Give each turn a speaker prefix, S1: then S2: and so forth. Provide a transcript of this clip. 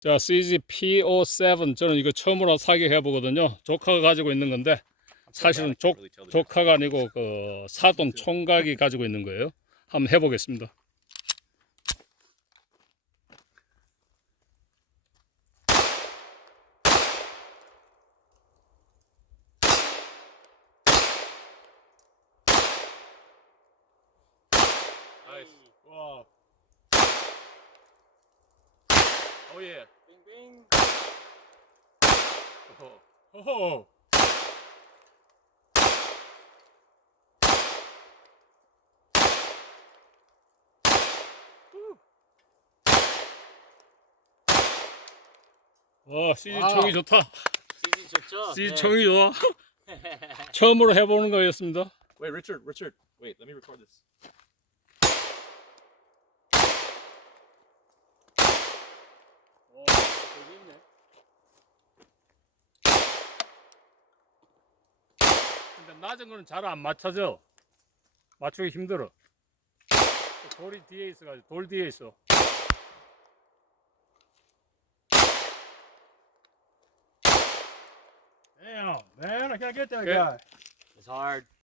S1: 자, CGP07 저는 이거 처음으로 사격해 보거든요. 조카가 가지고 있는 건데 사실은 조, 조카가 아니고 그 사돈 총각이 가지고 있는 거예요. 한번 해보겠습니다.
S2: Yeah.
S3: Bing bing.
S2: Oh. Oh.
S1: 와, CG. 총이 좋다.
S3: CG 좋죠?
S1: CG
S3: 네.
S1: 총이 좋아. 처음으로 해보는 거였습니다.
S2: Wait, Richard, Richard. Wait, let me record this.
S3: 오, 여기 있네.
S1: 근데 낮은 거는 잘 안 맞춰져. 맞추기 힘들어. 돌이 뒤에 있어가지고 돌 뒤에 있어.
S4: Can't get that
S1: Okay.
S4: guy.
S3: It's hard.